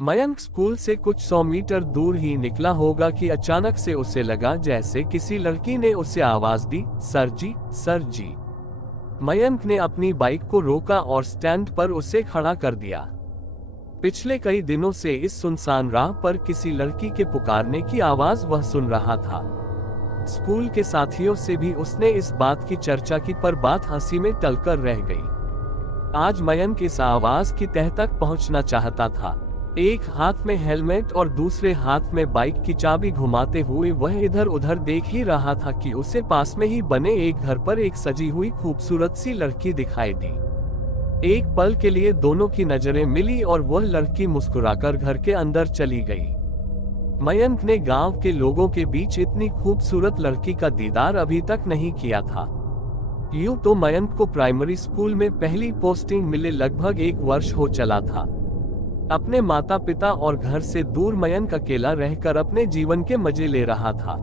Mayank school से कुछ 100 metre दूर ही निकला होगा कि अचानक से उसे लगा जैसे किसी लड़की ने उसे आवाज दी, सर जी, सर जी। मयंक ने अपनी बाइक को रोका और स्टैंड पर उसे खड़ा कर दिया। पिछले कई दिनों से इस सुनसान राह पर किसी लड़की के पुकारने की आवाज वह सुन रहा था। स्कूल के साथियों से भी उसने इस बात की चर्चा की, पर बात हंसी में टलकर रह गई। आज मयंक इस आवाज की तह तक पहुंचना चाहता था। एक हाथ में हेलमेट और दूसरे हाथ में बाइक की चाबी घुमाते हुए वह इधर उधर देख ही रहा था कि उसे पास में ही बने एक घर पर एक सजी हुई खूबसूरत सी लड़की दिखाई दी। एक पल के लिए दोनों की नजरें मिली और वह लड़की मुस्कुराकर घर के अंदर चली गई। मयंक ने गांव के लोगों के बीच इतनी खूबसूरत लड़की का दीदार अभी तक नहीं किया था। यूं तो मयंक को प्राइमरी स्कूल में पहली पोस्टिंग मिले लगभग 1 वर्ष हो चला था। अपने माता पिता और घर से दूर मयंक अकेला रहकर अपने जीवन के मजे ले रहा था।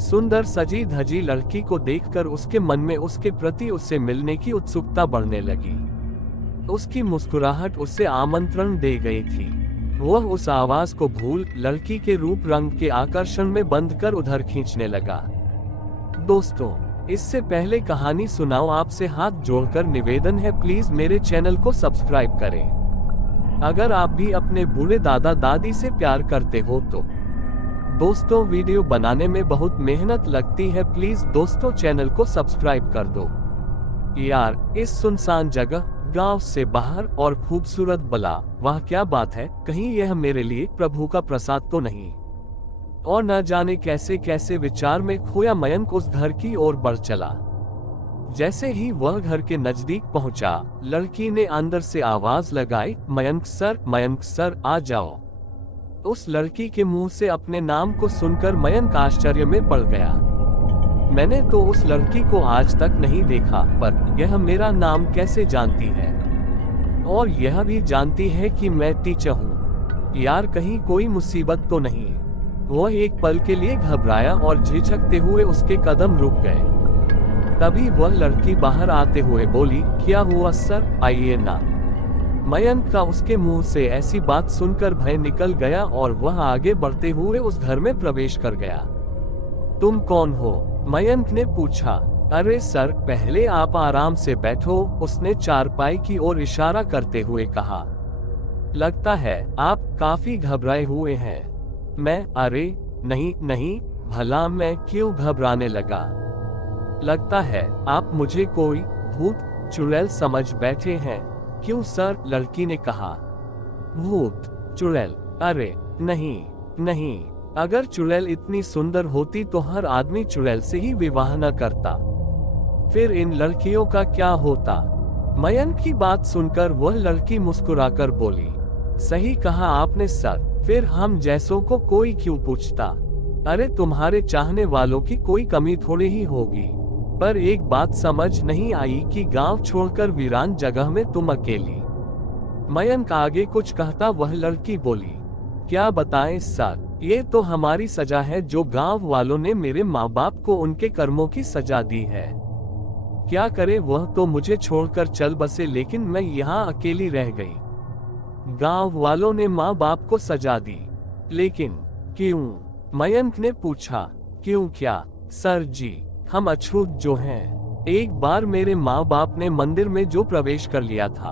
सुंदर सजी धजी लड़की को देखकर उसके मन में उसके प्रति उससे मिलने की उत्सुकता बढ़ने लगी। उसकी मुस्कुराहट उसे आमंत्रण दे गई थी। वह उस आवाज को भूल लड़की के रूप रंग के आकर्षण में बंद कर उधर खींचने लगा। दोस्तों, इससे पहले कहानी सुनाओ आपसे हाथ जोड़कर निवेदन है, प्लीज मेरे चैनल को सब्सक्राइब करें। अगर आप भी अपने बूढ़े दादा दादी से प्यार करते हो तो। दोस्तों, वीडियो बनाने में बहुत मेहनत लगती है, प्लीज दोस्तों चैनल को सब्सक्राइब कर दो। यार, इस सुनसान जगह, गांव से बाहर और खूबसूरत बला, वह क्या बात है, कहीं यह मेरे लिए प्रभु का प्रसाद तो नहीं। और न जाने कैसे कैसे विचार में खोया मयंक उस घर की ओर बढ़ चला। जैसे ही वह घर के नजदीक पहुंचा, लड़की ने अंदर से आवाज लगाई, मयंक सर, आ जाओ। उस लड़की के मुंह से अपने नाम को सुनकर मयंक आश्चर्य में पड़ गया। मैंने तो उस लड़की को आज तक नहीं देखा, पर यह मेरा नाम कैसे जानती है? और यह भी जानती है कि मैं टीचर हूँ। यार, कहीं कोई मुसीबत तो नहीं? वह एक पल के लिए घबराया और झिझकते हुए उसके कदम रुक गए। तभी वह लड़की बाहर आते हुए बोली, क्या हुआ सर, आइए ना। मयंक का उसके मुंह से ऐसी बात सुनकर भय निकल गया और वह आगे बढ़ते हुए उस घर में प्रवेश कर गया। तुम कौन हो? मयंक ने पूछा। अरे सर, पहले आप आराम से बैठो, उसने चारपाई की ओर इशारा करते हुए कहा। लगता है आप काफी घबराए हुए हैं। अरे नहीं, भला मैं क्यों घबराने लगा? लगता है आप मुझे कोई भूत चुड़ैल समझ बैठे हैं। क्यों सर? लड़की ने कहा। भूत चुड़ैल? अरे नहीं, अगर चुड़ैल इतनी सुंदर होती तो हर आदमी चुड़ैल से ही विवाह न करता। फिर इन लड़कियों का क्या होता? मयंक की बात सुनकर वह लड़की मुस्कुराकर बोली, सही कहा आपने सर, फिर हम जैसों को कोई क्यों पूछता? अरे तुम्हारे चाहने वालों की कोई कमी थोड़ी ही होगी। पर एक बात समझ नहीं आई कि गांव छोड़कर वीरान जगह में तुम अकेली। मयंक आगे कुछ कहता वह लड़की बोली, क्या बताएं सर, ये तो हमारी सजा है जो गांव वालों ने मेरे माँ बाप को उनके कर्मों की सजा दी है। क्या करे, वह तो मुझे छोड़कर चल बसे, लेकिन मैं यहाँ अकेली रह गई। गांव वालों ने माँ बाप को सजा दी, लेकिन क्यों? मयंक ने पूछा। क्यों क्या सर जी, हम अछूत जो हैं। एक बार मेरे माँ बाप ने मंदिर में जो प्रवेश कर लिया था,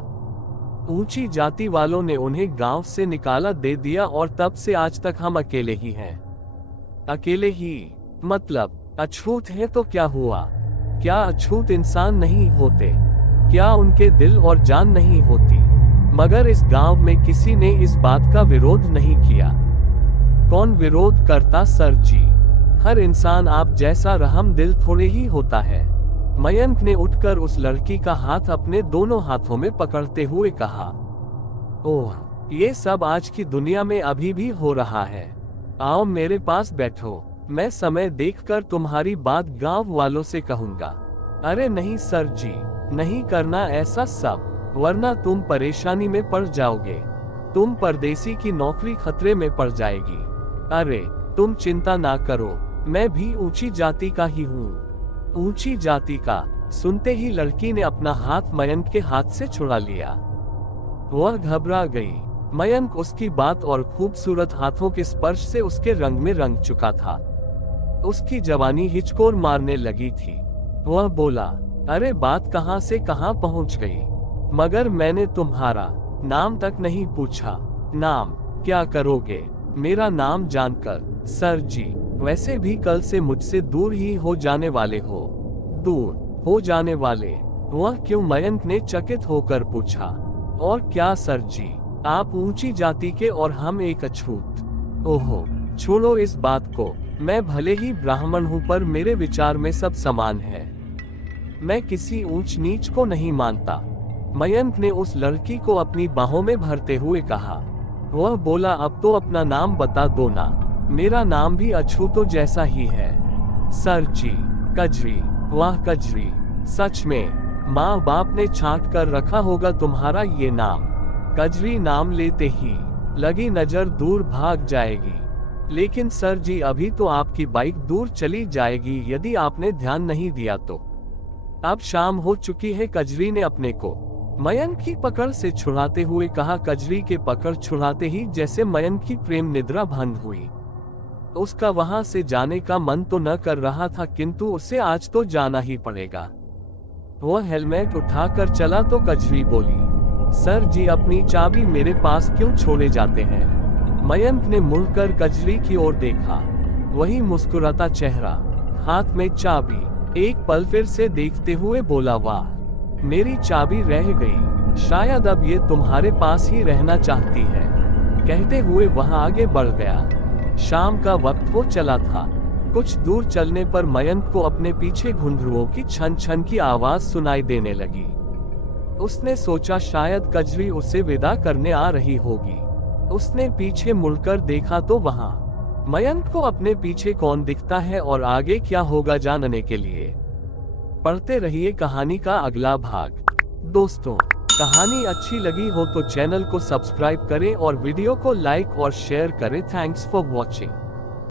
ऊंची जाति वालों ने उन्हें गांव से निकाला दे दिया और तब से आज तक हम अकेले ही हैं। अकेले ही मतलब अछूत हैं तो क्या हुआ? क्या अछूत इंसान नहीं होते? क्या उनके दिल और जान नहीं होती? मगर इस गांव में किसी ने इस बात का विरोध नहीं किया। कौन विरोध करता सर जी? हर इंसान आप जैसा रहम दिल थोड़े ही होता है। मयंक ने उठकर उस लड़की का हाथ अपने दोनों हाथों में पकड़ते हुए कहा, ओह, ये सब आज की दुनिया में अभी भी हो रहा है। आओ मेरे पास बैठो, मैं समय देखकर तुम्हारी बात गांव वालों से कहूंगा। अरे नहीं सर जी, नहीं करना ऐसा सब, वरना तुम परेशानी में पड़ जाओगे। तुम परदेसी की नौकरी खतरे में पड़ जाएगी। अरे तुम चिंता ना करो, मैं भी ऊंची जाति का ही हूँ। ऊंची जाति का? सुनते ही लड़की ने अपना हाथ मयंक के हाथ से छुड़ा लिया। वह घबरा गई। मयंक उसकी बात और खूबसूरत हाथों के स्पर्श से उसके रंग में रंग चुका था। उसकी जवानी हिचकोर मारने लगी थी। वह बोला, अरे बात कहां से कहां पहुंच गई, मगर मैंने तुम्हारा नाम तक नहीं पूछा। नाम क्या करोगे मेरा नाम जानकर? सर जी, वैसे भी कल से मुझसे दूर ही हो जाने वाले हो। दूर हो जाने वाले? वह क्यों? मयंक ने चकित होकर पूछा। और क्या सर जी, आप ऊंची जाति के और हम एक अछूत। ओहो, छोड़ो इस बात को। मैं भले ही ब्राह्मण हूं पर मेरे विचार में सब समान है। मैं किसी ऊंच नीच को नहीं मानता। मयंक ने उस लड़की को अपनी बाहों में भरते हुए कहा। वह बोला, अब तो अपना नाम बता दो ना। मेरा नाम भी अछूतों जैसा ही है। सर जी, कजरी। वाह कजरी, सच में माँ बाप ने छांट कर रखा होगा तुम्हारा ये नाम। कजरी नाम लेते ही लगी नजर दूर भाग जाएगी। लेकिन सर जी, अभी तो आपकी बाइक दूर चली जाएगी यदि आपने ध्यान नहीं दिया तो। अब शाम हो चुकी है, कजरी ने अपने को मयंक की पकड़ से छुड़ाते हुए कहा। कजरी के पकड़ छुड़ाते ही जैसे मयंक की प्रेम निद्रा भंग हुई। उसका वहां से जाने का मन तो न कर रहा था, किंतु उसे आज तो जाना ही पड़ेगा। वह हेलमेट उठाकर चला तो कजरी बोली, सर जी, अपनी चाबी मेरे पास क्यों छोड़े जाते हैं? मयंक ने मुड़कर कजरी की ओर देखा। वही मुस्कुराता चेहरा, हाथ में चाबी। एक पल फिर से देखते हुए बोला, वाह, मेरी चाबी रह गई। शायद अब ये तुम्हारे पास ही रहना चाहती है। कहते हुए वह आगे बढ़ गया। शाम का वक्त हो चला था। कुछ दूर चलने पर मयंक को अपने पीछे घुंघरुओं की छन छन की आवाज सुनाई देने लगी। उसने सोचा शायद कजरी उसे विदा करने आ रही होगी। उसने पीछे मुड़कर देखा तो वहां मयंक को अपने पीछे कौन दिखता है और आगे क्या होगा जानने के लिए पढ़ते रहिए कहानी का अगला भाग। दोस्तों, कहानी अच्छी लगी हो तो चैनल को सब्सक्राइब करें और वीडियो को लाइक और शेयर करें। Thanks for watching.